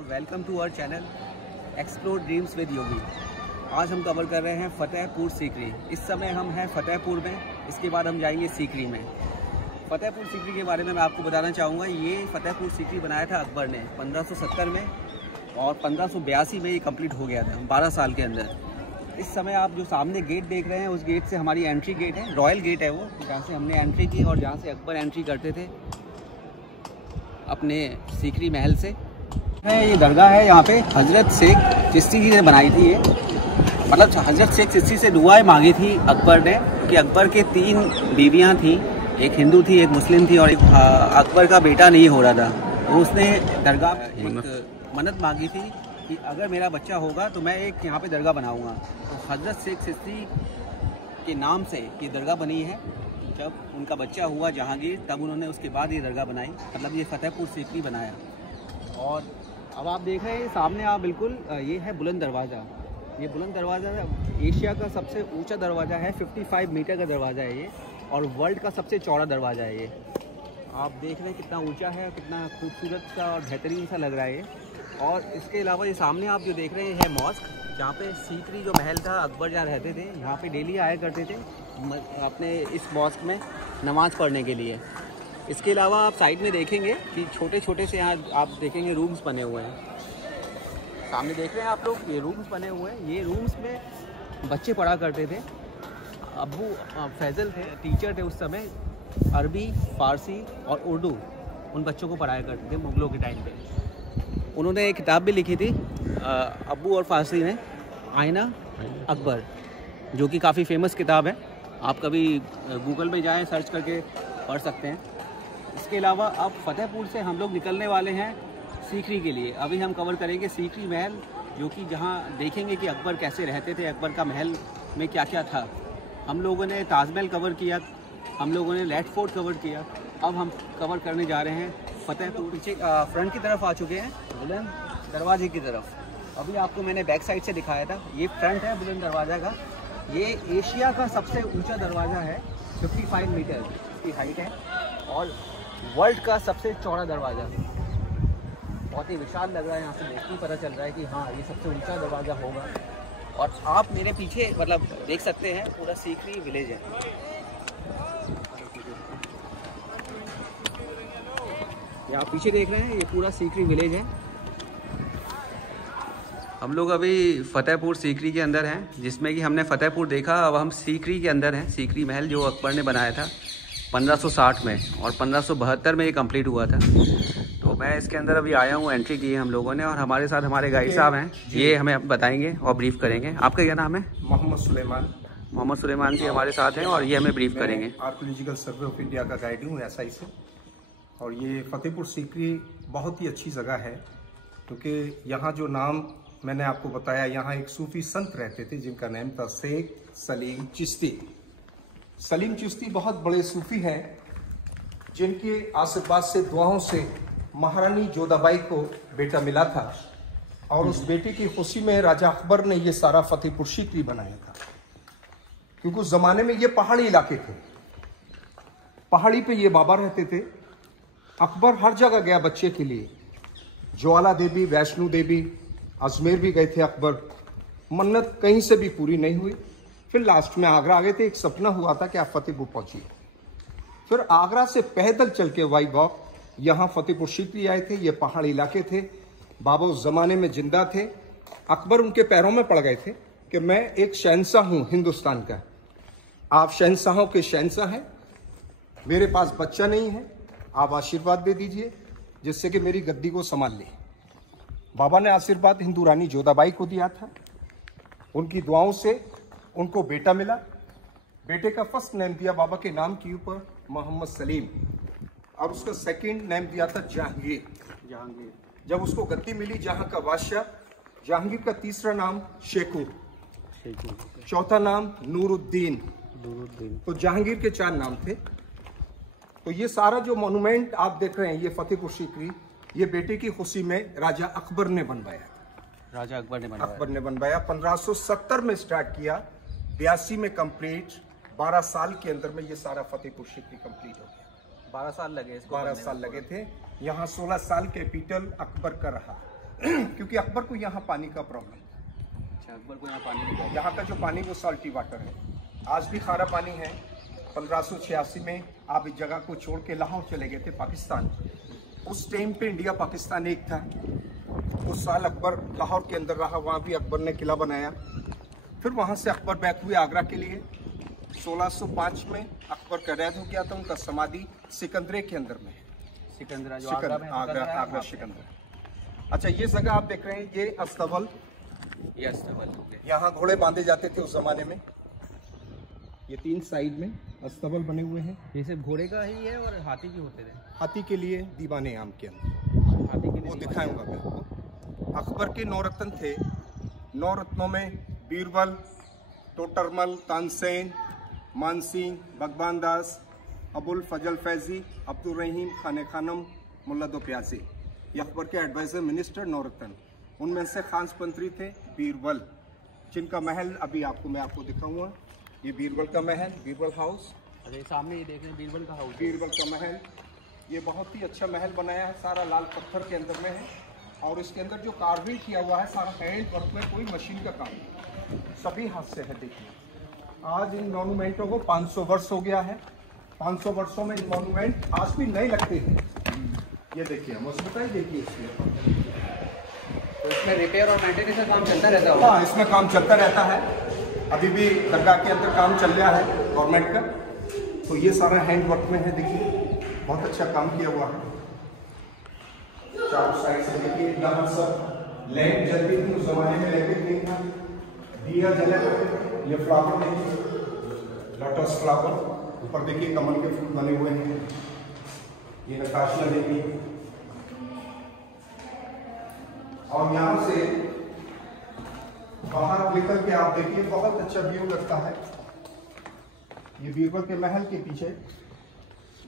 और welcome to our channel explore dreams with Yogi. आज हम कवर कर रहे हैं फतेहपुर सीकरी। इस समय हम हैं फतेहपुर में, इसके बाद हम जाएंगे सीकरी में। फतेहपुर सीकरी के बारे में मैं आपको बताना चाहूँगा। ये फतेहपुर सीकरी बनाया था अकबर ने 1570 में और 1582 में ये कंप्लीट हो गया था 12 साल के अंदर। इस समय आप जो सामने गेट देख रहे हैं उस गेट से हमारी एंट्री गेट है, रॉयल गेट है वो, जहाँ से हमने एंट्री की और जहाँ से अकबर एंट्री करते थे अपने सीकरी महल से। ये दरगाह है, यहाँ पे हजरत शेख चिश्ती जी ने बनाई थी ये, मतलब हजरत शेख चिश्ती से दुआएं मांगी थी अकबर ने कि अकबर के 3 बीवियाँ थी, एक हिंदू थी, एक मुस्लिम थी और एक अकबर का बेटा नहीं हो रहा था। तो उसने दरगाह एक मन्नत मांगी थी कि अगर मेरा बच्चा होगा तो मैं एक यहाँ पे दरगाह बनाऊँगा। तो हजरत शेख चिश्ती के नाम से ये दरगाह बनी है। जब उनका बच्चा हुआ जहांगीर, तब उन्होंने उसके बाद ये दरगाह बनाई, मतलब ये फतेहपुर सीकरी बनाया। और अब आप देख रहे हैं सामने आप बिल्कुल, ये है बुलंद दरवाज़ा। ये बुलंद दरवाज़ा एशिया का सबसे ऊंचा दरवाज़ा है, 55 मीटर का दरवाज़ा है ये, और वर्ल्ड का सबसे चौड़ा दरवाज़ा है ये। आप देख रहे हैं कितना ऊंचा है, कितना खूबसूरत सा और बेहतरीन सा लग रहा है ये। और इसके अलावा ये सामने आप जो देख रहे हैं है मॉस्क, जहाँ पे सीकरी जो महल था अकबर जहाँ रहते थे, यहाँ पे डेली आया करते थे अपने इस मॉस्क में नमाज़ पढ़ने के लिए। इसके अलावा आप साइड में देखेंगे कि छोटे छोटे से यहाँ आप देखेंगे रूम्स बने हुए हैं। सामने देख रहे हैं आप लोग, ये रूम्स बने हुए हैं। ये रूम्स में बच्चे पढ़ा करते थे। अब्बू फैज़ल थे, टीचर थे उस समय, अरबी, फ़ारसी और उर्दू उन बच्चों को पढ़ाया करते थे मुग़लों के टाइम पे। उन्होंने एक किताब भी लिखी थी अब्बू और फ़ारसी ने, आईना अकबर, जो कि काफ़ी फेमस किताब है। आप कभी गूगल में जाएं, सर्च करके पढ़ सकते हैं। इसके अलावा अब फतेहपुर से हम लोग निकलने वाले हैं सीकरी के लिए। अभी हम कवर करेंगे सीकरी महल, जो कि जहाँ देखेंगे कि अकबर कैसे रहते थे, अकबर का महल में क्या क्या था। हम लोगों ने ताजमहल कवर किया, हम लोगों ने रेड फोर्ट कवर किया। अब हम कवर करने जा रहे हैं फतेहपुर। पीछे फ्रंट की तरफ आ चुके हैं, बुलंद दरवाजे की तरफ। अभी आपको मैंने बैक साइड से दिखाया था, ये फ्रंट है बुलंद दरवाज़ा का। ये एशिया का सबसे ऊंचा दरवाज़ा है, 55 मीटर की हाइट है, और वर्ल्ड का सबसे चौड़ा दरवाज़ा। बहुत ही विशाल लग रहा है, यहाँ से देखते ही पता चल रहा है कि हाँ ये सबसे ऊंचा दरवाज़ा होगा। और आप मेरे पीछे मतलब देख सकते हैं पूरा सीकरी विलेज है। ये आप पीछे देख रहे हैं, ये पूरा सीकरी विलेज है। हम लोग अभी फतेहपुर सीकरी के अंदर हैं, जिसमें कि हमने फतेहपुर देखा, अब हम सीकरी के अंदर हैं। सीकरी महल जो अकबर ने बनाया था 1560 में और 1572 में ये कंप्लीट हुआ था। तो मैं इसके अंदर अभी आया हूँ, एंट्री की है हम लोगों ने, और हमारे साथ हमारे गाइड साहब हैं, ये हमें बताएंगे और ब्रीफ करेंगे। आपका क्या नाम है? मोहम्मद सुलेमान। मोहम्मद सुलेमान जी हमारे साथ हैं और ये हमें ब्रीफ करेंगे। आर्कियोलॉजिकल सर्वे ऑफ इंडिया का गाइड हूँ SI से। और ये फतेहपुर सीकरी बहुत ही अच्छी जगह है, क्योंकि यहाँ जो नाम मैंने आपको बताया, यहाँ एक सूफी संत रहते थे जिनका नाम था शेख सलीम चिश्ती। सलीम चिश्ती बहुत बड़े सूफी हैं, जिनके आशीर्वाद से, दुआओं से महारानी जोधाबाई को बेटा मिला था, और उस बेटे की खुशी में राजा अकबर ने ये सारा फतेहपुर सीकरी बनाया था। क्योंकि उस जमाने में ये पहाड़ी इलाके थे, पहाड़ी पे ये बाबा रहते थे। अकबर हर जगह गया बच्चे के लिए, ज्वाला देवी, वैष्णो देवी, अजमेर भी गए थे अकबर, मन्नत कहीं से भी पूरी नहीं हुई। फिर लास्ट में आगरा आ गए थे, एक सपना हुआ था कि आप फतेहपुर पहुंचिए। फिर आगरा से पैदल चल के बाई वॉक यहाँ फतेहपुर सीकरी आए थे। ये पहाड़ी इलाके थे, बाबा उस जमाने में जिंदा थे। अकबर उनके पैरों में पड़ गए थे कि मैं एक शहंशाह हूँ हिंदुस्तान का, आप शहंशाहों के शहंशाह हैं, मेरे पास बच्चा नहीं है, आप आशीर्वाद दे दीजिए जिससे कि मेरी गद्दी को संभाल ले। बाबा ने आशीर्वाद हिंदू रानी जोधाबाई को दिया था। उनकी दुआओं से उनको बेटा मिला। बेटे का फर्स्ट नेम दिया बाबा के नाम के ऊपर मोहम्मद सलीम, और उसका सेकंड नेम दिया था जहांगीर। जब उसको गद्दी मिली जहां का बादशाह, जहांगीर का तीसरा नाम शेखुर, चौथा नाम नूरुद्दीन। तो जहांगीर के 4 नाम थे। तो ये सारा जो मोन्यूमेंट आप देख रहे हैं, ये फतेहपुर सीकरी, ये बेटे की खुशी में राजा अकबर ने बनवाया। राजा अकबर ने बनवाया 1570 में स्टार्ट किया, 82 में कंप्लीट, 12 साल के अंदर में ये सारा फतेहपुर सीकरी कंप्लीट हो गया। 12 साल लगे इसको, 12 साल लगे थे। यहाँ 16 साल कैपिटल अकबर का रहा। क्योंकि अकबर को यहाँ पानी का प्रॉब्लम। अच्छा, अकबर को यहाँ पानी नहीं। यहाँ का जो पानी वो साल्टी वाटर है, आज भी खारा पानी है। 1586 में आप इस जगह को छोड़ के लाहौर चले गए थे पाकिस्तान। उस टाइम पे इंडिया पाकिस्तान एक था। उस साल अकबर लाहौर के अंदर रहा, वहाँ भी अकबर ने किला बनाया। फिर वहाँ से अकबर बैक हुए आगरा के लिए। 1605 में अकबर का रैद हो गया था। उनका समाधि सिकंदरे के अंदर में है। सिकंदरा जो आगरा सिकंदर। अच्छा, ये जगह आप देख रहे हैं, ये अस्तबल। ये अस्तबल हो गया। यहाँ घोड़े बांधे जाते थे उस जमाने में। ये 3 साइड में अस्तबल बने हुए हैं। ये सिर्फ घोड़े का ही है और हाथी के होते थे? हाथी के लिए दीवाने आम के अंदर, हाथी के लिए वो दिखाऊंगा मैं आपको। अकबर के 9 रत्न थे। 9 रत्नों में बीरबल, टोटरमल, तानसेन, मानसिंह, भगवान दास, अबुल फजल फैजी, अब्दुल रहीम, खाने खानम, मुल्ला दो प्यासी। ये अकबर के एडवाइजर मिनिस्टर 9 रत्न। उनमें से खास मंत्री थे बीरबल, जिनका महल अभी मैं आपको दिखाऊंगा। ये बीरबल का महल, बीरबल हाउस। अरे सामने ये देख रहे हैं बीरबल का हाउस। बीरबल का महल, ये बहुत ही अच्छा महल बनाया है, सारा लाल पत्थर के अंदर में है। और इसके अंदर जो कार्विंग किया हुआ है सारा हैंड वर्क में, कोई मशीन का काम नहीं, सभी हाथ से है। देखिए, आज इन मॉन्यूमेंटों को 500 वर्ष हो गया है। 500 वर्षों में इन मॉन्यूमेंट आज भी नए लगते हैं। ये देखिए, मजबूताई देखिए इसकी। तो इसमें रिपेयर और मेंटेनेंस का काम चलता रहता है? हाँ, इसमें काम चलता रहता है। अभी भी दरगाह के अंदर काम चल रहा है गवर्नमेंट का। तो ये सारा हैंड वर्क में है। देखिए, बहुत अच्छा काम किया हुआ है। चारों साइड से देखिए, यहाँ सब लैंप जलती थी उस जमाने में, लैंप नहीं था, दिया जला करते थे। ये फ्लावर देखिए, लोटस फ्लावर। ऊपर देखिए कमल के फूल बने हुए हैं। ये नक्काशियाँ देखिए। और यहाँ से बाहर निकल के आप देखिए, बहुत अच्छा व्यू लगता है। ये बीरबल के महल के पीछे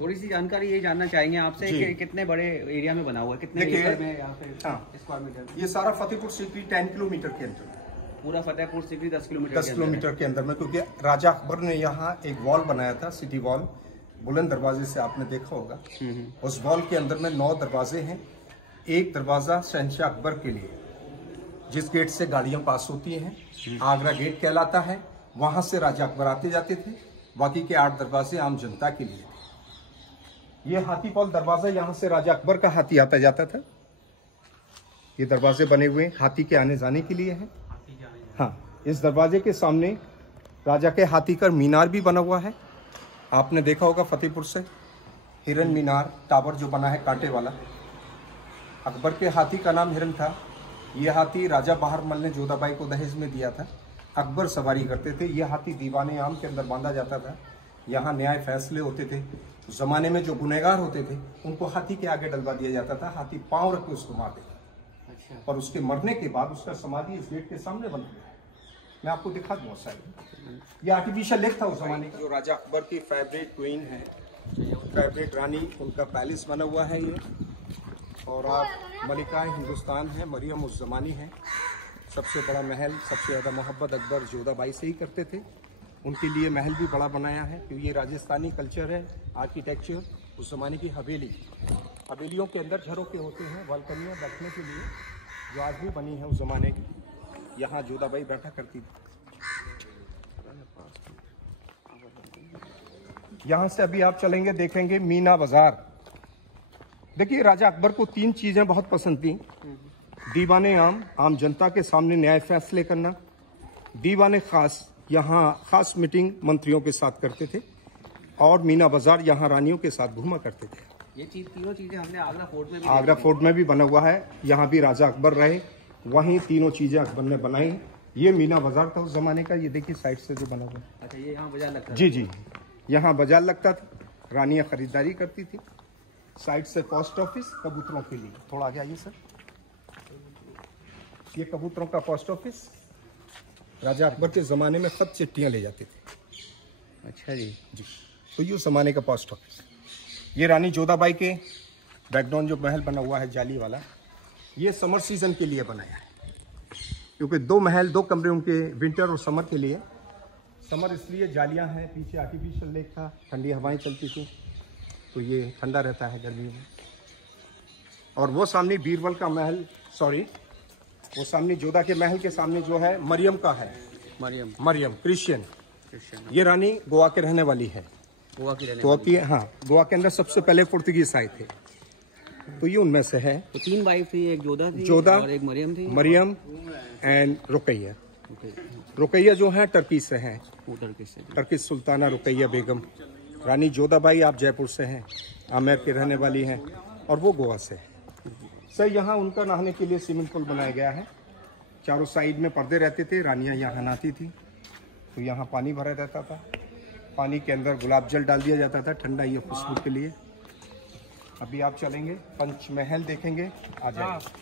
थोड़ी सी जानकारी ये जानना चाहेंगे आपसे कि कितने बड़े एरिया में बना हुआ है, कितने एकड़ में या फिर स्क्वायर मीटर? ये सारा फतेहपुर सीकरी 10 किलोमीटर के अंदर, पूरा फतेहपुर सीकरी 10 किलोमीटर के अंदर में। क्योंकि राजा अकबर ने यहाँ एक वॉल बनाया था, सिटी वॉल, बुलंद दरवाजे से आपने देखा होगा। उस वॉल के अंदर में 9 दरवाजे हैं। एक दरवाजा शहंशाह अकबर के लिए, जिस गेट से गाड़ियां पास होती हैं, आगरा गेट कहलाता है। वहां से राजा अकबर आते जाते थे। बाकी के 8 दरवाजे आम जनता के लिए। ये हाथीपॉल दरवाजा, यहाँ से राजा अकबर का हाथी आता जाता था। ये दरवाजे बने हुए हाथी के आने जाने के लिए हैं। हाँ, इस दरवाजे के सामने राजा के हाथी का मीनार भी बना हुआ है। आपने देखा होगा फतेहपुर से हिरन मीनार टावर जो बना है कांटे वाला, अकबर के हाथी का नाम हिरन था। ये हाथी राजा बहारमल ने जोधाबाई को दहेज में दिया था। अकबर सवारी करते थे। ये हाथी दीवाने आम के अंदर बांधा जाता था। यहाँ न्याय फैसले होते थे। उस जमाने में जो गुनहगार होते थे उनको हाथी के आगे डलवा दिया जाता था। हाथी पांव रख के उसको मार देता था। अच्छा। और उसके मरने के बाद उसका समाधि इस गेट के सामने बन गया है। मैं आपको दिखा दूँ साइड। ये आर्टिफिशियल लेक था उस जमाने का। जो राजा अकबर की फेवरेट क्वीन है, फेवरेट रानी, उनका पैलेस बना हुआ है ये। और आप मलिकाए हिंदुस्तान है, मरियम उस जमानी है। सबसे बड़ा महल, सबसे ज़्यादा मोहब्बत अकबर जोधाबाई से ही करते थे। उनके लिए महल भी बड़ा बनाया है, क्योंकि ये राजस्थानी कल्चर है, आर्किटेक्चर। उस ज़माने की हवेलियों के अंदर झरोखे होते हैं, बालकनियाँ बैठने के लिए, जो आज भी बनी है उस ज़माने की। यहाँ जोधाबाई बैठा करती थी। यहाँ से अभी आप चलेंगे, देखेंगे मीना बाजार। देखिए, राजा अकबर को 3 चीज़ें बहुत पसंद थी। दीवाने आम जनता के सामने न्याय फैसले करना। दीवाने खास, यहाँ खास मीटिंग मंत्रियों के साथ करते थे। और मीना बाजार, यहाँ रानियों के साथ घूमा करते थे। ये तीनों चीजें हमने आगरा फोर्ट में भी बना हुआ है। यहाँ भी राजा अकबर रहे, वहीं तीनों चीजें अकबर ने बनाई। ये मीना बाजार था उस जमाने का। ये देखिए साइड से जो बना हुआ है। अच्छा, ये यहाँ बाजार लगता था? जी, यहाँ बाजार लगता था। रानियाँ खरीदारी करती थी। साइड से पोस्ट ऑफिस कबूतरों के लिए। थोड़ा आगे आइए सर। ये कबूतरों का पोस्ट ऑफिस, राजा अकबर के ज़माने में खत चिट्ठियाँ ले जाते थे। अच्छा जी। तो ये उस ज़माने का पोस्ट ऑफिस। ये रानी जोधाबाई के बैकग्राउंड जो महल बना हुआ है जाली वाला, ये समर सीजन के लिए बनाया है। क्योंकि 2 कमरे उनके विंटर और समर के लिए। समर इसलिए जालियाँ हैं, पीछे आर्टिफिशियल लेक था, ठंडी हवाएं चलती थी, तो ये ठंडा रहता है गर्मी में। और वो सामने बीरबल का महल, वो सामने जोधा के महल के सामने जो है मरियम का है। मरियम क्रिश्चियन। ये रानी गोवा के रहने वाली है। गोवा की हाँ, गोवा के अंदर सबसे पहले पुर्तगीज आए थे, तो ये उनमें से है। तो 3 वाइफ थी, एक जोधा और एक मरियम थी। मरियम एंड रुकैया। रुकैया जो है टर्की से है, टर्की सुल्ताना रुकैया बेगम। रानी जोधाबाई आप जयपुर से हैं, आमेर के रहने वाली हैं, और वो गोवा से है। सर यहाँ उनका नहाने के लिए स्विमिंग पूल बनाया गया है। चारों साइड में पर्दे रहते थे, रानियाँ यहाँ नहाती थी, तो यहाँ पानी भरा रहता था। पानी के अंदर गुलाब जल डाल दिया जाता था ठंडा ये खुशबू के लिए। अभी आप चलेंगे पंचमहल देखेंगे, आ जाएंगे।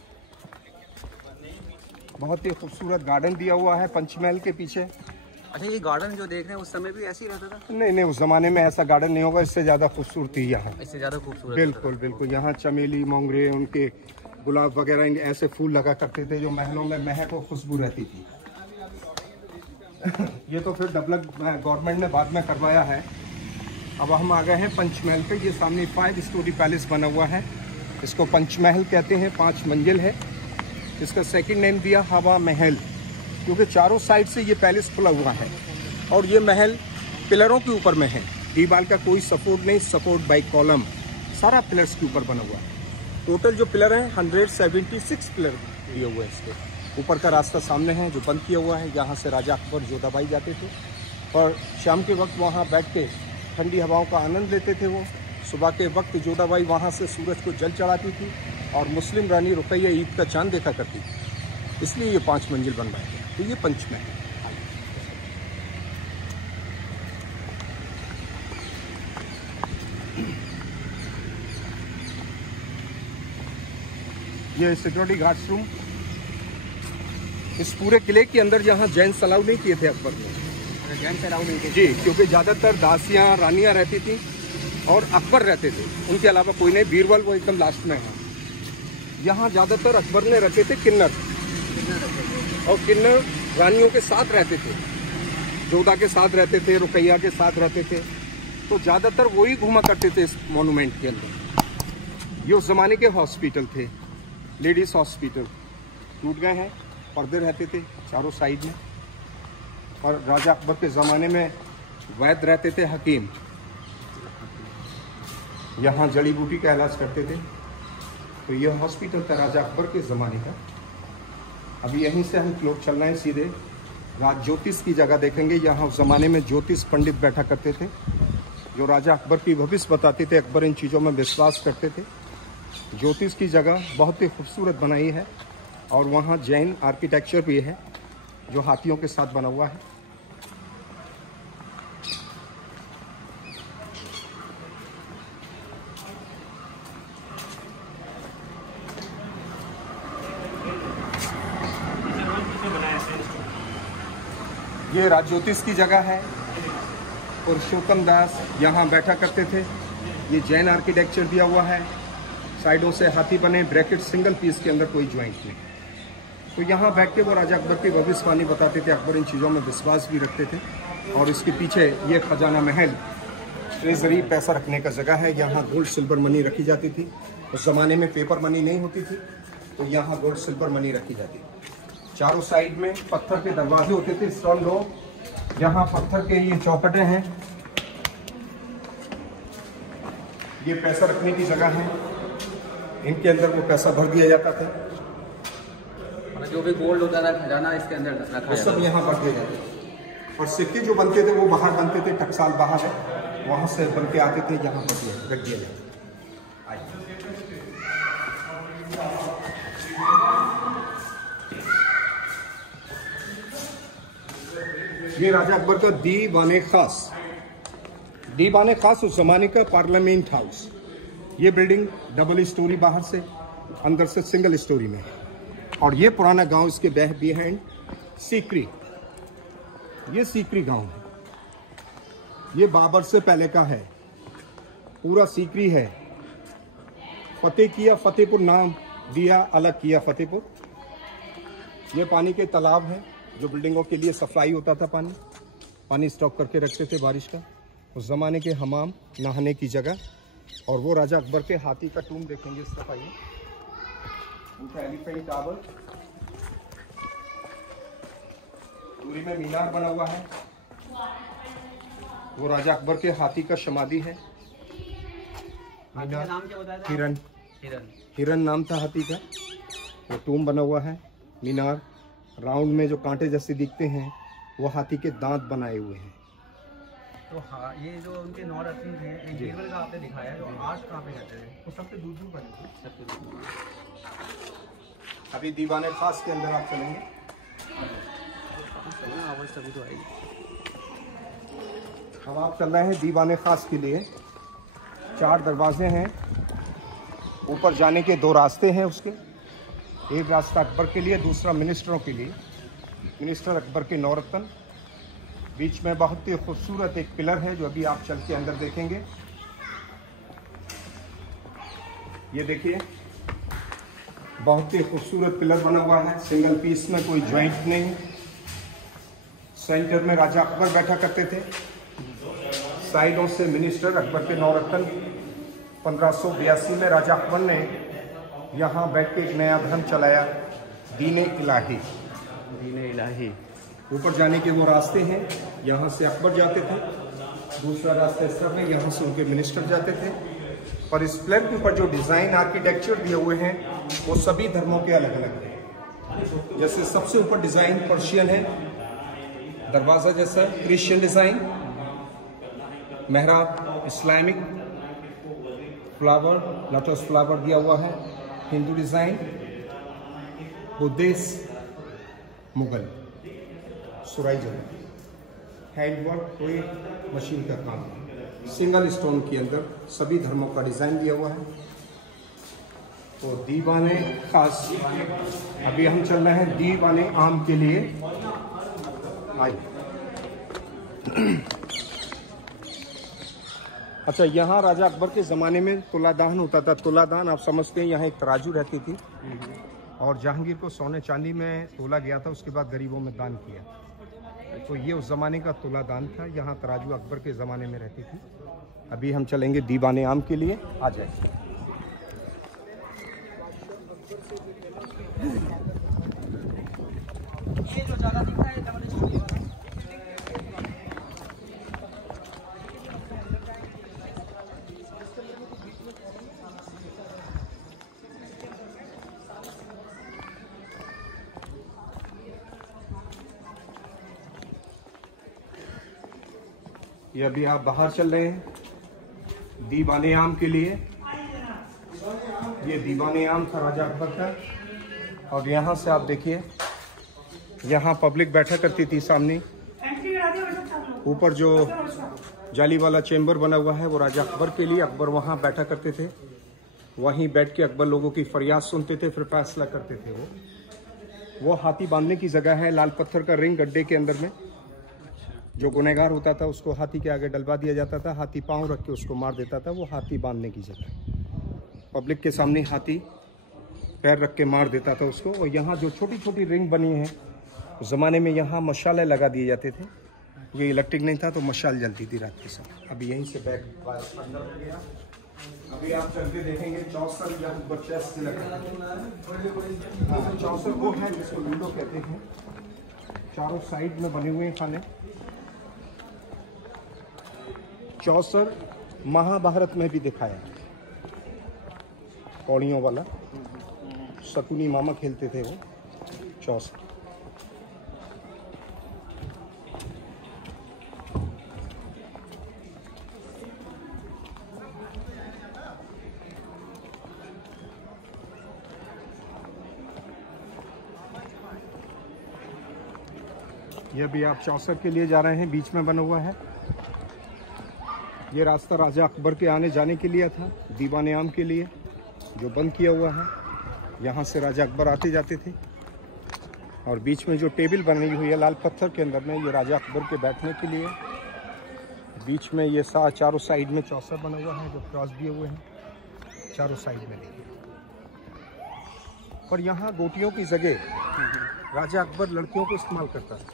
बहुत ही खूबसूरत गार्डन दिया हुआ है पंचमहल के पीछे। अच्छा, ये गार्डन जो देख रहे हैं उस समय भी ऐसे ही रहता था? नहीं, उस जमाने में ऐसा गार्डन नहीं होगा, इससे ज्यादा खूबसूरती यहाँ। इससे ज्यादा खूबसूरत? बिल्कुल। यहाँ चमेली, मोंगरे, उनके गुलाब वगैरह ऐसे फूल लगा करते थे जो महलों में महक और खुशबू रहती थी। ये तो फिर डेवलप गवर्नमेंट ने बाद में करवाया है। अब हम आ गए हैं पंचमहल पे। ये सामने 5 स्टोरी पैलेस बना हुआ है, इसको पंचमहल कहते हैं, 5 मंजिल है। इसका सेकंड नेम दिया हवा महल, क्योंकि चारों साइड से ये पैलेस खुला हुआ है और ये महल पिलरों के ऊपर में है। दीवार का कोई सपोर्ट नहीं, सपोर्ट बाई कॉलम, सारा पिलर्स के ऊपर बना हुआ है। टोटल जो पिलर हैं 176 पिलर दिए हुए हैं। इसके ऊपर का रास्ता सामने है जो बंद किया हुआ है। यहाँ से राजा अकबर जोधाबाई जाते थे और शाम के वक्त वहाँ बैठ के ठंडी हवाओं का आनंद लेते थे। वो सुबह के वक्त जोधाबाई वहाँ से सूरज को जल चढ़ाती थी और मुस्लिम रानी रुकैया ईद का चांद देखा करती थी, इसलिए ये 5 मंजिल बनवाए गए। तो ये पंचमहल। ये सिक्योरिटी गार्ड्स रूम। इस पूरे किले के अंदर जहाँ जेंट्स अलाउ नहीं किए थे अकबर ने, जेंट्स अलाउ नहीं थे जी, क्योंकि ज्यादातर दासियां रानियां रहती थी और अकबर रहते थे, उनके अलावा कोई नहीं। बीरबल वो एकदम लास्ट में है। यहाँ ज्यादातर अकबर ने रखे थे किन्नर, और किन्नर रानियों के साथ रहते थे, जोधा के साथ रहते थे, रुकैया के साथ रहते थे, तो ज्यादातर वही घूमा करते थे इस मॉन्यूमेंट के अंदर। ये उस जमाने के हॉस्पिटल थे, लेडीज हॉस्पिटल। टूट गए हैं, पर्दे रहते थे चारों साइड में, और राजा अकबर के ज़माने में वैद्य रहते थे, हकीम, यहाँ जड़ी बूटी का इलाज करते थे। तो यह हॉस्पिटल था राजा अकबर के ज़माने का। अभी यहीं से हम लोग चल रहे हैं सीधे राज ज्योतिष की जगह देखेंगे। यहाँ उस ज़माने में ज्योतिष पंडित बैठा करते थे जो राजा अकबर की भविष्य बताते थे। अकबर इन चीज़ों में विश्वास करते थे। ज्योतिष की जगह बहुत ही खूबसूरत बनाई है, और वहाँ जैन आर्किटेक्चर भी है जो हाथियों के साथ बना हुआ है। ये राज ज्योतिष की जगह है। पुरुषोत्तम दास यहाँ बैठा करते थे। ये जैन आर्किटेक्चर दिया हुआ है, साइडों से हाथी बने, ब्रैकेट सिंगल पीस के अंदर कोई ज्वाइंट नहीं। तो यहाँ बैठ के वो राजा अकबर की भविष्यवाणी बताते थे। अकबर इन चीज़ों में विश्वास भी रखते थे। और इसके पीछे ये खजाना महल, ट्रेजरी, पैसा रखने का जगह है। यहाँ गोल्ड सिल्वर मनी रखी जाती थी। उस ज़माने में पेपर मनी नहीं होती थी, तो यहाँ गोल्ड सिल्वर मनी रखी जाती थी। चारों साइड में पत्थर के दरवाजे होते थे, स्टोन डोर। यहाँ पत्थर के ये चौखटें हैं, ये पैसा रखने की जगह है। इनके अंदर वो पैसा भर दिया जाता था। जो भी गोल्ड होता था खजाना इसके अंदर रखा सब यहाँ भर दिए जाते थे। और सिक्के जो बनते थे वो बाहर बनते थे, टकसाल बाहर है, वहाँ से बन के आते थे, यहाँ पर रख दिया जाता। ये राजा अकबर का दीवाने खास। दीवाने खास उस जमाने का पार्लियामेंट हाउस। ये बिल्डिंग डबल स्टोरी बाहर से, अंदर से सिंगल स्टोरी में है। और ये पुराना गांव इसके बैक बिहाइंड सीकरी। ये सीकरी गांव है। ये बाबर से पहले का है, पूरा सीकरी है। फतेह किया फतेहपुर, नाम दिया अलग किया फतेहपुर। ये पानी के तालाब है जो बिल्डिंगों के लिए सफाई होता था। पानी स्टॉक करके रखते थे बारिश का। उस जमाने के हमाम, नहाने की जगह। और वो राजा अकबर के हाथी का टूम देखेंगे इस सफाई में, उनका एलिफेंट टावर। पूरी में मीनार बना हुआ है, वो राजा अकबर के हाथी का समाधि है। मीनार नाम क्या बताया था? हिरन। हिरन। हिरन नाम था हाथी का। वो टूम बना हुआ है। मीनार राउंड में जो कांटे जैसे दिखते हैं वो हाथी के दांत बनाए हुए हैं। तो हाँ, ये जो उनके 9 रत्न हैं, एक बीरबल का आपने दिखाया, तो 8 कहाँ पे कहते हैं? वो सबसे दूर दूर बने थे। सबसे दूर। अभी दीवाने खास के अंदर आप चलेंगे। आवाज़ तभी तो आएगी। अब आप चल रहे हैं दीवाने खास के लिए। 4 दरवाजे हैं, ऊपर जाने के 2 रास्ते हैं उसके। एक रास्ता अकबर के लिए, दूसरा मिनिस्टरों के लिए। मिनिस्टर अकबर के 9 रत्न। बीच में बहुत ही खूबसूरत एक पिलर है जो अभी आप चल के अंदर देखेंगे। ये देखिए, बहुत ही खूबसूरत पिलर बना हुआ है, सिंगल पीस में, कोई ज्वाइंट नहीं। सेंटर में राजा अकबर बैठा करते थे, साइडों से मिनिस्टर अकबर के 9 रत्न। 1582 में राजा अकबर ने यहाँ बैठ के एक नया धर्म चलाया, दीन-ए इलाही। दीन-ए इलाही। ऊपर जाने के वो रास्ते हैं, यहाँ से अकबर जाते थे। दूसरा रास्ता इस तरफ है, यहाँ से उनके मिनिस्टर जाते थे। पर इस प्लेन के ऊपर जो डिज़ाइन आर्किटेक्चर दिए हुए हैं वो सभी धर्मों के अलग अलग हैं। जैसे सबसे ऊपर डिज़ाइन पर्शियन है, दरवाज़ा जैसा क्रिश्चियन डिज़ाइन, मेहराब इस्लामिक, फ्लावर, लोटस फ्लावर दिया हुआ है, हिंदू डिज़ाइन, बुद्धिस्ट, मुगल, सुराई जगह, हैंडवर्क, कोई मशीन का काम नहीं। सिंगल स्टोन के अंदर सभी धर्मों का डिज़ाइन दिया हुआ है। तो दीवाने खास, अभी हम चल रहे हैं दीवाने आम के लिए। आइए। अच्छा, यहाँ राजा अकबर के ज़माने में तुलादान होता था। तुलादान आप समझते हैं, यहाँ एक तराजू रहती थी और जहांगीर को सोने चांदी में तोला गया था, उसके बाद गरीबों में दान किया। तो ये उस ज़माने का तुलादान था। यहाँ तराजू अकबर के ज़माने में रहती थी। अभी हम चलेंगे दीवाने आम के लिए। आ जाए। ये जो ज़्यादा दिखता है ये अभी आप बाहर चल रहे हैं दीवाने आम के लिए। ये दीवाने आम था राजा अकबर का। और यहाँ से आप देखिए, यहाँ पब्लिक बैठा करती थी सामने। ऊपर जो जाली वाला चेंबर बना हुआ है वो राजा अकबर के लिए, अकबर वहाँ बैठा करते थे। वहीं बैठ के अकबर लोगों की फरियाद सुनते थे, फिर फैसला करते थे। वो हाथी बांधने की जगह है, लाल पत्थर का रिंग गड्ढे के अंदर में। जो गुनहगार होता था उसको हाथी के आगे डलवा दिया जाता था, हाथी पाँव रख के उसको मार देता था। वो हाथी बांधने की जगह, पब्लिक के सामने हाथी पैर रख के मार देता था उसको। और यहाँ जो छोटी छोटी रिंग बनी है, उस ज़माने में यहाँ मशाले लगा दिए जाते थे। ये इलेक्ट्रिक नहीं था तो मशाल जलती थी रात के समय। अभी यहीं से बैक अंदर हो गया। अभी आप चल के देखेंगे चौसर या चेस से लगा। चौसर वो है जिसको लूडो कहते हैं। चारों साइड में बने हुए हैं खाने। चौसर महाभारत में भी दिखाया, कौड़ियों वाला। शकुनी मामा खेलते थे वो चौसर। ये भी आप चौसर के लिए जा रहे हैं, बीच में बना हुआ है। ये रास्ता राजा अकबर के आने जाने के लिए था, दीवाने आम के लिए, जो बंद किया हुआ है। यहाँ से राजा अकबर आते जाते थे। और बीच में जो टेबल बनी हुई है लाल पत्थर के अंदर में, ये राजा अकबर के बैठने के लिए। बीच में ये चारों साइड में चौसर बना हुआ है जो क्रॉस दिए हुए हैं चारों साइड में। और यहाँ गोटियों की जगह राजा अकबर लड़कियों को इस्तेमाल करता था।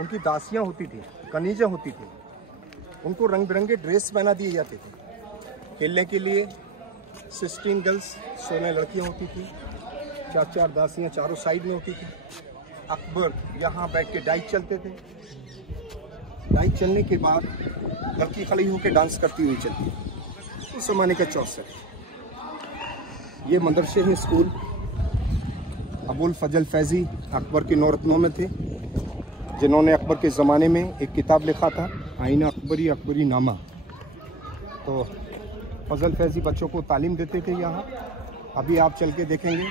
उनकी दासियाँ होती थी, कनीजा होती थी, उनको रंग बिरंगे ड्रेस पहना दिए जाते थे खेलने के लिए। 16 गर्ल्स 16 लड़कियाँ होती थी, 4 दासियाँ चारों साइड में होती थी। अकबर यहाँ बैठ के डाइट चलते थे। डाइट चलने के बाद लड़की खड़ी होकर डांस करती हुई चलती, उस जमाने का चौसर है। ये मदरसे हैं, स्कूल। अबुल फजल फैजी अकबर के नौरत्नों में थे, जिन्होंने अकबर के ज़माने में एक किताब लिखा था, आईना अकबरी, अकबरी नामा। तो फजल फैजी बच्चों को तालीम देते थे यहाँ। अभी आप चल के देखेंगे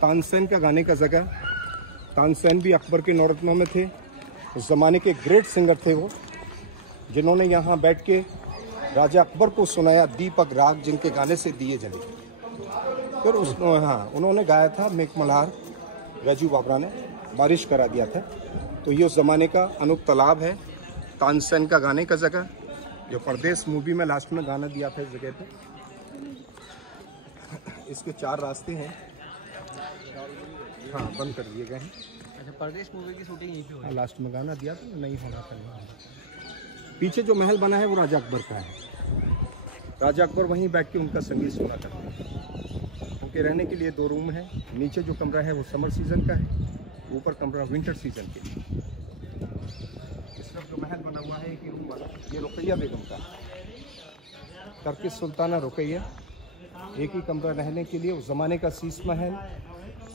तानसेन का गाने का जगह। तानसेन भी अकबर के नौरत्नों में थे, उस ज़माने के ग्रेट सिंगर थे वो, जिन्होंने यहाँ बैठ के राजा अकबर को सुनाया दीपक राग, जिनके गाने से दिए जले। फिर उन्होंने गाया था मेघ मल्हार, राजू बाबरा ने बारिश करा दिया था। तो ये उस ज़माने का अनूप तालाब है, तानसेन का गाने का जगह, जो परदेश मूवी में लास्ट में गाना दिया था इस जगह पे। इसके 4 रास्ते हैं, हाँ बंद कर दिए गए हैं। अच्छा, परदेश मूवी की शूटिंग यहीं पे हुई? लास्ट में गाना दिया तो नहीं होना था। पीछे जो महल बना है वो राजा अकबर का है। राजा अकबर वहीं बैठ के उनका संगीत सुना करते हैं। उनके रहने के लिए 2 रूम है। नीचे जो कमरा है वो समर सीजन का है, ऊपर कमरा विंटर सीजन के लिए। इस तरफ जो महल बना हुआ है एक ही रूम वाला, ये रुकैया बेगम का, टर्किश सुल्ताना रुकैया। एक ही कमरा रहने के लिए, उस ज़माने का शीश महल।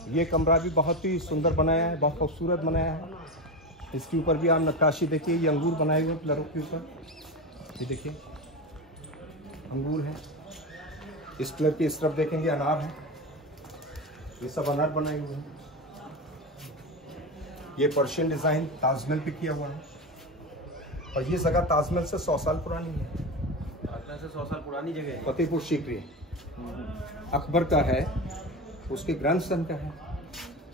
ये कमरा भी बहुत ही सुंदर बनाया है, बहुत खूबसूरत बनाया है। इसके ऊपर भी आप नक्काशी देखिए, ये अंगूर बनाए हुए पिलरों के ऊपर, ये देखिए अंगूर है। इस पिलर के इस तरफ देखेंगे अनार है, ये सब अनार बनाए हुए हैं। ये पर्शियन डिज़ाइन ताजमहल पे किया हुआ है, और ये जगह ताजमहल से 100 साल पुरानी है। ताजमहल से 100 साल पुरानी जगह है। फतेहपुर सीकरी अकबर का है, उसके ग्रैंडसन का है,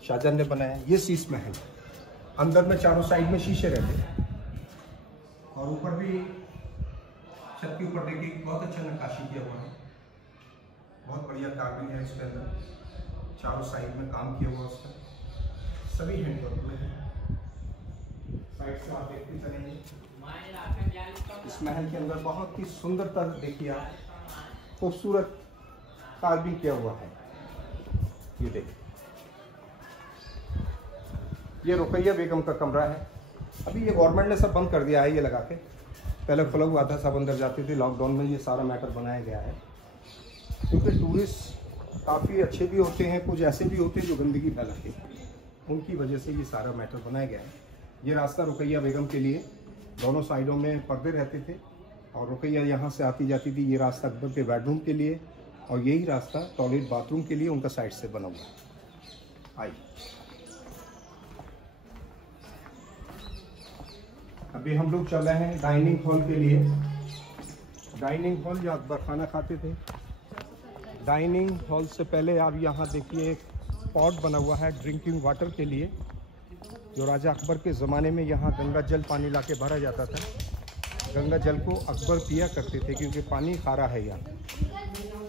शाहजहां ने बनाया। ये शीश महल, अंदर में चारों साइड में शीशे रहते हैं, और ऊपर भी छत के ऊपर देखिए बहुत अच्छा नक्काशी किया हुआ है, बहुत बढ़िया कार्विंग है इसके अंदर। चारों साइड में काम किया हुआ उसका, सभी हैंडवर्क में है। साइड से आप देखते चलेंगे, इस महल के अंदर बहुत ही सुंदरता देखिए आप, खूबसूरत कार्विंग किया हुआ है। ये देखिए, ये रुकैया बेगम का कमरा है। अभी ये गवर्नमेंट ने सब बंद कर दिया है ये लगा के, पहले खुला हुआ था, सब अंदर जाते थे। लॉकडाउन में ये सारा मैटर बनाया गया है, क्योंकि टूरिस्ट काफ़ी अच्छे भी होते हैं, कुछ ऐसे भी होते हैं जो गंदगी फैलाते हैं, उनकी वजह से ये सारा मैटर बनाया गया है। ये रास्ता रुकैया बेगम के लिए, दोनों साइडों में पर्दे रहते थे, और रुकैया यहाँ से आती जाती थी। ये रास्ता अकबर के बेडरूम के लिए, और यही रास्ता टॉयलेट बाथरूम के लिए उनका साइड से बना हुआ है। अभी हम लोग चल रहे हैं डाइनिंग हॉल के लिए। डाइनिंग हॉल जो अकबर खाना खाते थे। डाइनिंग हॉल से पहले आप यहाँ देखिए एक पॉट बना हुआ है ड्रिंकिंग वाटर के लिए, जो राजा अकबर के ज़माने में यहाँ गंगा जल पानी लाके भरा जाता था। गंगा जल को अकबर पिया करते थे, क्योंकि पानी खारा है यहाँ।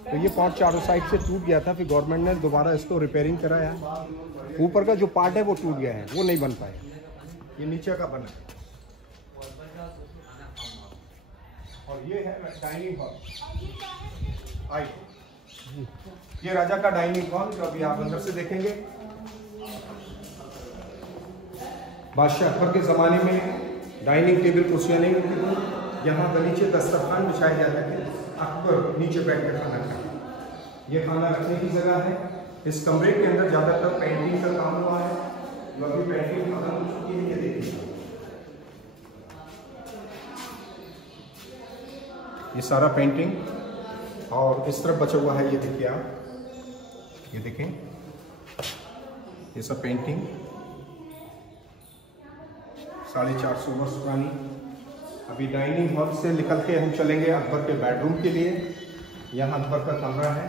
तो ये पॉट चारों साइड से टूट गया था, फिर गवर्नमेंट ने दोबारा इसको रिपेयरिंग कराया। ऊपर का जो पार्ट है वो टूट गया है, वो नहीं बन पाया, ये नीचे का बना है। और ये है डाइनिंग हॉल। ये राजा का डाइनिंग हॉल, जो अभी आप अंदर से देखेंगे। बादशाह अकबर के ज़माने में डाइनिंग टेबल कुर्सियाँ नहीं होती थी, यहाँ नीचे दस्तरखान बिछाए जाते थे, अकबर नीचे बैठ कर खाना खाते। ये खाना रखने की जगह है। इस कमरे के अंदर ज़्यादातर पेंटिंग का काम हुआ है, जो अभी पेंटिंग खत्म हो चुकी है। ये देखिए, ये सारा पेंटिंग, और इस तरफ बचा हुआ है, ये देखिए आप, ये देखें, ये सब पेंटिंग 450 वर्ष पुरानी। अभी डाइनिंग हॉल से निकल के हम चलेंगे अकबर के बेडरूम के लिए। यहाँ अकबर का कमरा है।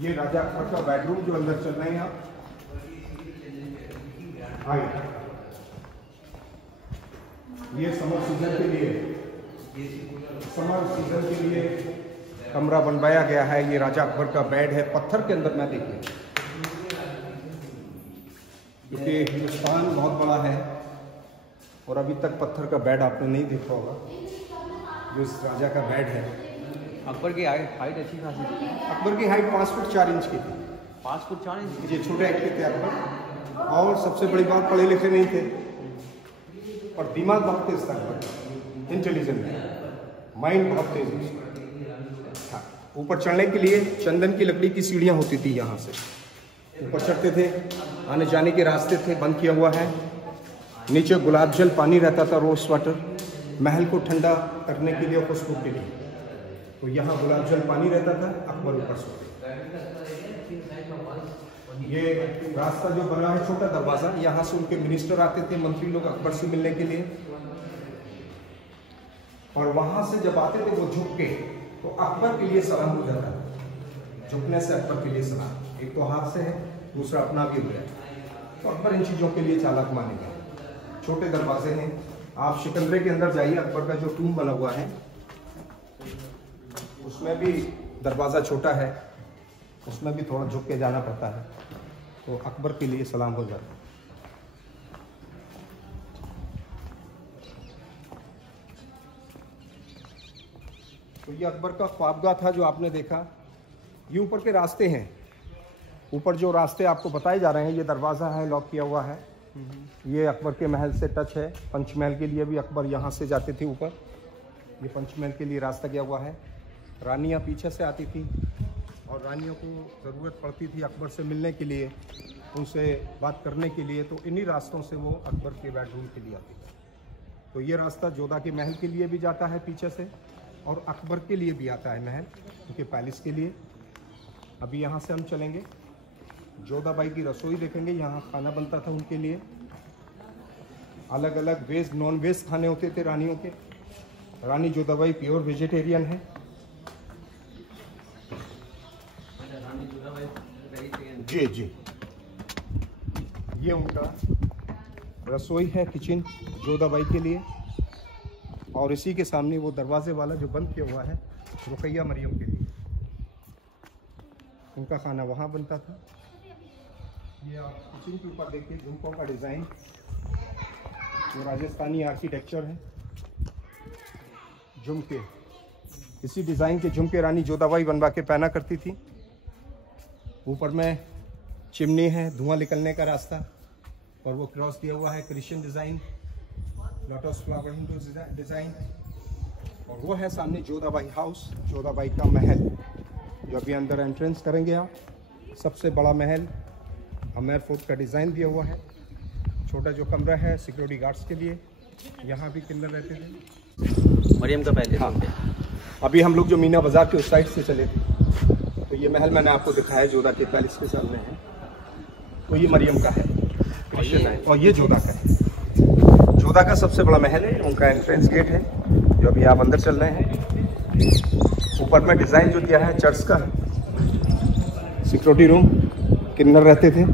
ये राजा अकबर का बेडरूम, जो अंदर चल रहे हैं आप। ये समर सीजन के लिए कमरा बनवाया गया है। ये राजा अकबर का बेड है, पत्थर के अंदर। मैं देखिए, क्योंकि हिंदुस्तान बहुत बड़ा है और अभी तक पत्थर का बेड आपने नहीं देखा होगा। जो इस राजा का बेड है अकबर की हाइट अच्छी खासी थी। अकबर की हाइट 5 फुट 4 इंच की थी। 5 फुट 4 इंच? ये छोटे एक्ट थे अकबर, और सबसे बड़ी बात पढ़े लिखे नहीं थे, और दिमाग बहुत तेज था अकबर, इंटेलिजेंट, माइंड बहुत तेज है। हाँ, ऊपर चढ़ने के लिए चंदन की लकड़ी की सीढ़ियाँ होती थी, यहाँ से ऊपर चढ़ते थे, आने जाने के रास्ते थे, बंद किया हुआ है। नीचे गुलाब जल पानी रहता था, रोज वाटर, महल को ठंडा करने के लिए और खुशबू के लिए, तो यहाँ गुलाब जल पानी रहता था, अकबर ऊपर सोते। ये रास्ता जो बना है छोटा दरवाजा, यहाँ से उनके मिनिस्टर आते थे, मंत्री लोग अकबर से मिलने के लिए, और वहां से जब आते थे वो झुक के, तो अकबर के लिए सलाम हो जाता है। झुकने से अकबर के लिए सलाम, एक तो हाथ से है, दूसरा अपना भी हो गया, तो अकबर इन चीजों के लिए चालाक माने गए। छोटे दरवाजे हैं। आप शिकंदरे के अंदर जाइए, अकबर का जो टूम बना हुआ है उसमें भी दरवाजा छोटा है, उसमें भी थोड़ा झुक के जाना पड़ता है, तो अकबर के लिए सलाम हो जाता है। तो ये अकबर का ख्वाबगाह था जो आपने देखा। ये ऊपर के रास्ते हैं, ऊपर जो रास्ते आपको बताए जा रहे हैं, ये दरवाज़ा है, लॉक किया हुआ है। ये अकबर के महल से टच है। पंचमहल के लिए भी अकबर यहाँ से जाते थे ऊपर, ये पंचमहल के लिए रास्ता गया हुआ है। रानियाँ पीछे से आती थी, और रानियों को ज़रूरत पड़ती थी अकबर से मिलने के लिए, उनसे बात करने के लिए, तो इन्हीं रास्तों से वो अकबर के बेडरूम के लिए आती थी। तो ये रास्ता जोधा के महल के लिए भी जाता है पीछे से, और अकबर के लिए भी आता है महल, उनके पैलेस के लिए। अभी यहाँ से हम चलेंगे, जोधाबाई की रसोई देखेंगे। यहाँ खाना बनता था उनके लिए, अलग अलग वेज नॉन वेज खाने होते थे रानियों के। रानी जोधाबाई प्योर वेजिटेरियन है। जी जी, ये उनका रसोई है, किचन जोधाबाई के लिए। और इसी के सामने वो दरवाजे वाला जो बंद किया हुआ है, रुकैया मरियम के लिए, उनका खाना वहाँ बनता था। ये आप किचन के ऊपर देखिए, झुमकों का डिज़ाइन, जो राजस्थानी आर्किटेक्चर है। झुमके, इसी डिज़ाइन के झुमके रानी जोधाबाई बनवा के पहना करती थी। ऊपर में चिमनी है, धुआं निकलने का रास्ता, और वो क्रॉस दिया हुआ है, Christian design, lotus flower Hindu design. और वो है सामने जोधाबाई हाउस, जोधाबाई का महल, जो अभी अंदर एंट्रेंस करेंगे आप। सबसे बड़ा महल, अमेर फोर्ट का डिज़ाइन दिया हुआ है। छोटा जो कमरा है सिक्योरिटी गार्ड्स के लिए, यहाँ भी किन्नर रहते थे। मरियम का पैलेस। हाँ, अभी हम लोग जो मीना बाजार के उस साइड से चले थे, तो ये महल मैंने आपको दिखाया, जोधा के पैलेस के सामने है। तो ये मरियम का है, और ये जोधा का है। जोधा का सबसे बड़ा महल है, उनका एंट्रेंस गेट है, जो अभी आप अंदर चल रहे हैं। ऊपर में डिज़ाइन जो दिया है चर्च का, सिक्योरिटी रूम, किन्नर रहते थे।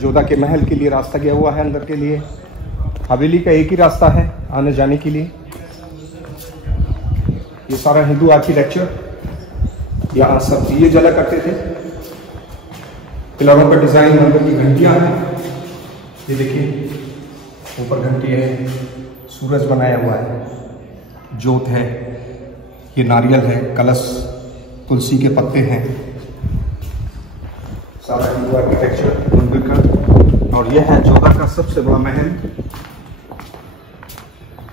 जोधा के महल के लिए रास्ता गया हुआ है अंदर के लिए। हवेली का एक ही रास्ता है आने जाने के लिए। ये सारा हिंदू आर्किटेक्चर, यहाँ सब दिए जला करते थे। पिलरों का डिजाइन, अंदर की घंटियां हैं, ये देखिए ऊपर घंटी है, सूरज बनाया हुआ है, जोत है, ये नारियल है, कलश, तुलसी के पत्ते हैं, सारा हिंदू आर्किटेक्चर मंदिर का। और यह है जोधा का सबसे बड़ा महल,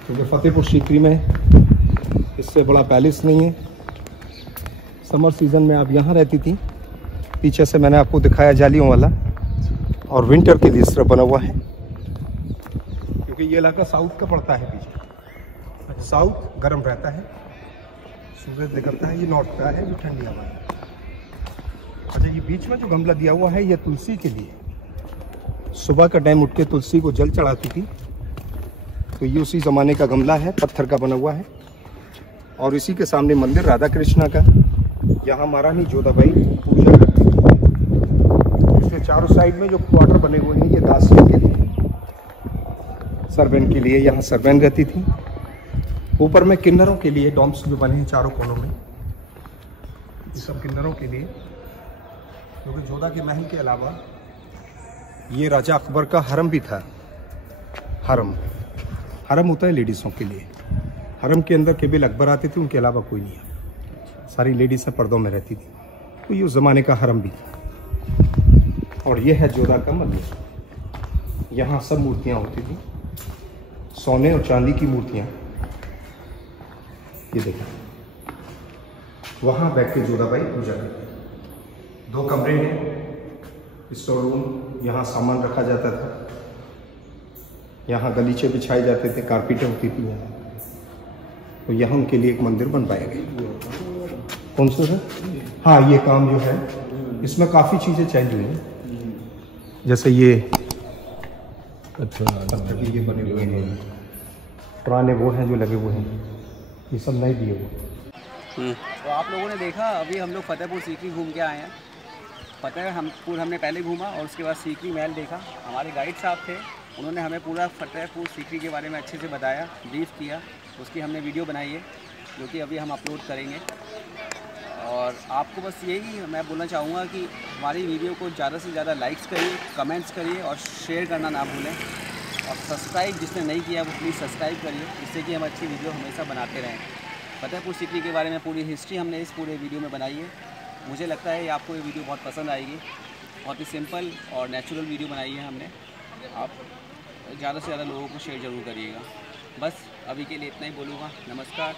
क्योंकि फतेहपुर सीकरी में इससे बड़ा पैलेस नहीं है। समर सीजन में आप यहाँ रहती थी। पीछे से मैंने आपको दिखाया जालियों वाला, और विंटर के लिए इस तरह बना हुआ है, क्योंकि ये इलाका साउथ का पड़ता है। पीछे साउथ गर्म रहता है, सूरज निकलता है। ये नॉर्थ का है, जो ठंडी हवा है। अच्छा, ये बीच में जो गमला दिया हुआ है, ये तुलसी के लिए। सुबह का टाइम उठ के तुलसी को जल चढ़ाती थी, तो ये उसी ज़माने का गमला है, पत्थर का बना हुआ है। और इसी के सामने मंदिर राधा कृष्णा का, यहाँ महारानी जोधाबाई पूजा करती थी। इसके चारों साइड में जो क्वार्टर बने हुए हैं, ये दासियों के लिए, सर्वेंट के लिए, यहाँ सर्वेंट रहती थी। ऊपर में किन्नरों के लिए डॉम्स जो बने हैं चारों कोनों में, ये सब किन्नरों के लिए। क्योंकि जोधा के महल के अलावा ये राजा अकबर का हरम भी था। हरम होता है लेडीज़ों के लिए, हरम के अंदर केवल अकबर आते थे, उनके अलावा कोई नहीं आता। सारी लेडीज सब पर्दों में रहती थी। तो ये उस ज़माने का हरम भी था। और ये है जोधा का मंदिर। यहाँ सब मूर्तियाँ होती थी, सोने और चांदी की मूर्तियाँ। ये देखिए, वहाँ बैठ के जोधाबाई पूजा करते। 2 कमरे हैं, स्टोर रूम, यहाँ सामान रखा जाता था। यहाँ गलीचे बिछाए जाते थे, कारपेटें होती थी यहाँ। तो यहाँ उनके लिए एक मंदिर बनवाया गया। कौन सा है? हाँ, ये काम जो है इसमें काफ़ी चीज़ें चेंज हुई हैं। जैसे ये पत्थर के ये बने हुए हैं, पुराने वो हैं जो लगे हुए हैं, ये सब नहीं दिए हुए। तो आप लोगों ने देखा, अभी हम लोग फतेहपुर सीकरी घूम के आए हैं। फतेहपुर हमने पहले घूमा और उसके बाद सीकरी महल देखा। हमारे गाइड साहब थे, उन्होंने हमें पूरा फतेहपुर सीकरी के बारे में अच्छे से बताया, ब्रीफ किया। उसकी हमने वीडियो बनाई है जो कि अभी हम अपलोड करेंगे। और आपको बस यही मैं बोलना चाहूँगा कि हमारी वीडियो को ज़्यादा से ज़्यादा लाइक्स करिए, कमेंट्स करिए और शेयर करना ना भूलें। और सब्सक्राइब जिसने नहीं किया वो प्लीज़ सब्सक्राइब करिए, जिससे कि हम अच्छी वीडियो हमेशा बनाते रहें। फतेहपुर सीकरी के बारे में पूरी हिस्ट्री हमने इस पूरे वीडियो में बनाई है। मुझे लगता है आपको ये वीडियो बहुत पसंद आएगी। बहुत ही सिंपल और नेचुरल वीडियो बनाई है हमने। आप ज़्यादा से ज़्यादा लोगों को शेयर ज़रूर करिएगा। बस अभी के लिए इतना ही बोलूँगा। नमस्कार।